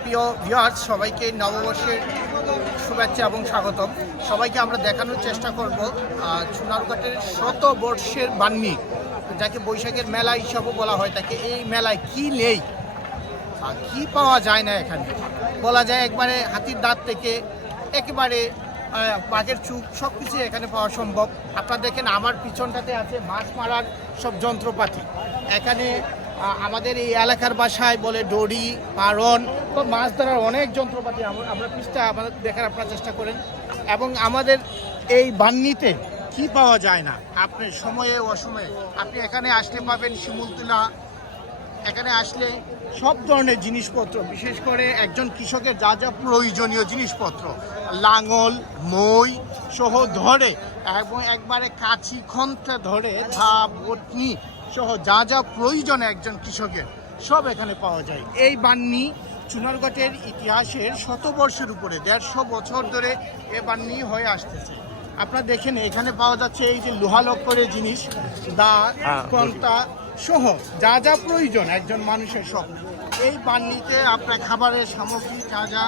প্রিয় ভিউয়ার্স সবাইকে নববর্ষের শুভেচ্ছা এবং স্বাগতম। সবাইকে আমরা দেখানোর চেষ্টা করব আহ, চুনারঘাটের শত বর্ষের বান্নি যাকে বৈশাখের মেলা হিসাবেও বলা হয়। তাকে এই মেলায় কি নেই আর কি পাওয়া যায় না এখানে? বলা যায় একবারে হাতির দাঁত থেকে একেবারে বাঘের চুপ সব কিছু এখানে পাওয়া সম্ভব। আপনারা দেখেন আমার পিছনটাতে আছে মাছ মারার সব যন্ত্রপাতি। এখানে আমাদের এই এলাকার বাসায় বলে ডরি, পারন মাছ ধরার অনেক যন্ত্রপাতি আমরা পৃষ্ঠা আমাদের দেখার আপনারা চেষ্টা করেন। এবং আমাদের এই বান্নিতে কি পাওয়া যায় না? আপনি সময়ে, অসময়ে, আপনি এখানে আসলে পাবেন শিমুল তুলা, এখানে আসলে সব ধরনের জিনিসপত্র, বিশেষ করে একজন কৃষকের যা যা প্রয়োজনীয় জিনিসপত্র, লাঙল, মই সহ ধরে, এবং একবারে কাছি খন্তে ধরে, ধাপ, বটনি যা যা প্রয়োজন একজন কৃষকের সব এখানে পাওয়া যায়। এই বান্নি চুনারঘাটের ইতিহাসের শতবর্ষের উপরে দেড়শো বছর ধরে এ বান্নি হয়ে আসতেছে। আপনারা দেখেন এখানে পাওয়া যাচ্ছে এই যে লোহা লক্করের জিনিস দা কন্তা সহ যা যা প্রয়োজন একজন মানুষের সব। এই বান্নিতে আপনার খাবারের সামগ্রী যা যা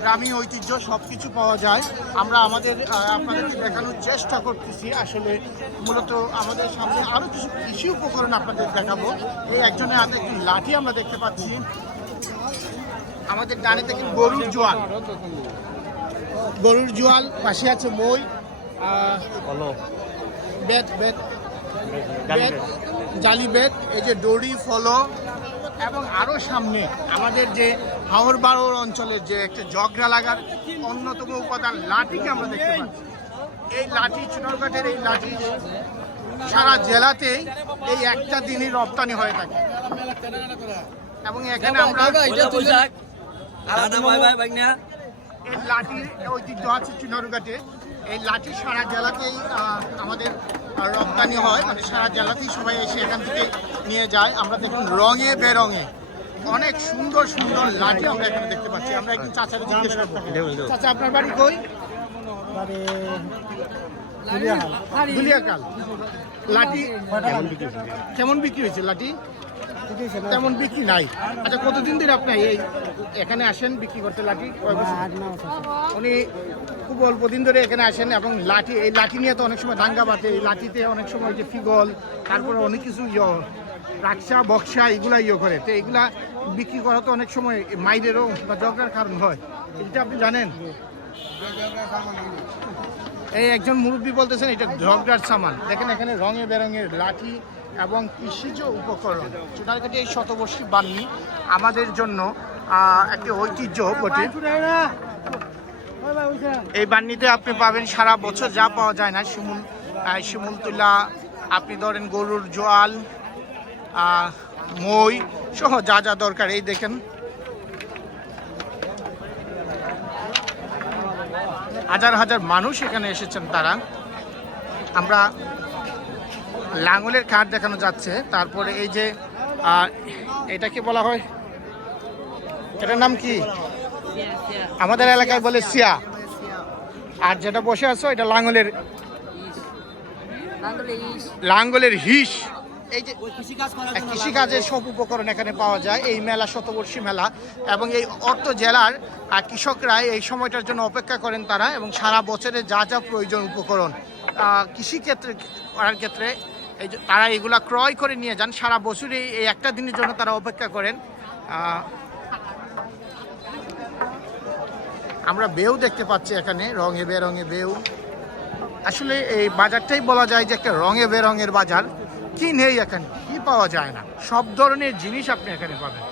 গ্রামীণ ঐতিহ্য সব কিছু পাওয়া যায়। আমরা আমাদের আপনাদেরকে দেখানোর চেষ্টা করতেছি। আসলে মূলত আমাদের সামনে আরও কিছু কৃষি উপকরণ আপনাদের দেখাবো। এই একজনের হাতে একটি লাঠি আমরা দেখতে পাচ্ছি। আমাদের ডানে থেকে গরুর জোয়াল। গরুর জোয়াল পাশে আছে মই বেত বেত জালি বেত এই যে দড়ি ফলো এবং আরও সামনে আমাদের যে হাওর বাড়োর অঞ্চলের যে একটা জগরা লাগার অন্যতম উপাদান লাঠিকে আমরা দেখতে পাচ্ছি এই লাঠি চুনারঘাটের এই লাঠি সারা জেলাতেই এই একটা দিনই রপ্তানি হয়ে থাকে এবং এখানে আমরা এই লাঠির ঐতিহ্য আছে চুনারুঘাটে এই লাঠি সারা জেলাতেই আহ, আমাদের রপ্তানি হয়। মানে সারা জেলাতেই সবাই এসে এখান থেকে নিয়ে যায়। আমরা দেখুন রঙে বেরঙে অনেক সুন্দর সুন্দর লাঠি আমরা এখানে দেখতে পাচ্ছি। আমরা একটু চাচার জিজ্ঞেস চাচা আপনার বাড়ি কই? লাঠি কেমন বিক্রি হয়েছে লাঠি? তেমন বিক্রি নাই। আচ্ছা কতদিন ধরে আপনি এই এখানে আসেন বিক্রি করতে লাঠি? উনি খুব অল্প দিন ধরে এখানে আসেন এবং লাঠি এই লাঠি নিয়ে তো অনেক সময় দাঙ্গা বাঁধে। এই লাঠিতে অনেক সময় যে ফিগল তারপরে অনেক কিছু ইয়ে রাক্সা বক্সা এগুলা ইয়ে করে। তো এগুলা বিক্রি করা তো অনেক সময় মাইরেরও বা ঝগড়ার কারণ হয়। এটা আপনি জানেন? এই একজন মুরব্বী বলতেছেন, এটা ঝগড়ার সামান। দেখেন এখানে রঙে বেরঙের লাঠি এবং কৃষিজ উপকরণ। চুনারঘাটে এই শতবর্ষী বান্নি আমাদের জন্য একটি ঐতিহ্য বটে। এই বান্নিতে আপনি পাবেন সারা বছর, যা পাওয়া যায় না। শিমুল শিমুল তুলা আপনি ধরেন গরুর জোয়াল মই সহ যা যা দরকার। এই দেখেন হাজার হাজার মানুষ এখানে এসেছেন তারা। আমরা লাঙ্গলের কাঠ দেখানো যাচ্ছে। তারপরে এই যে এটাকে বলা হয় এটার নাম কি? আমাদের এলাকায় বলে সিয়া। আর যেটা বসে আছো এটা লাঙ্গলের লাঙ্গলের হিস। এই যে কৃষি কাজের সব উপকরণ এখানে পাওয়া যায়। এই মেলা শতবর্ষী মেলা এবং এই অর্থ জেলার কৃষকরা এই সময়টার জন্য অপেক্ষা করেন তারা এবং সারা বছরে যা যা প্রয়োজন উপকরণ কৃষিক্ষেত্রে করার ক্ষেত্রে এই যে তারা এগুলা ক্রয় করে নিয়ে যান। সারা বছরই এই একটা দিনের জন্য তারা অপেক্ষা করেন। আমরা বেউ দেখতে পাচ্ছি এখানে রঙে বেরঙে বেউ। আসলে এই বাজারটাই বলা যায় যে একটা রঙে বেরঙের বাজার। কি নেই এখানে? কি পাওয়া যায় না? সব ধরনের জিনিস আপনি এখানে পাবেন।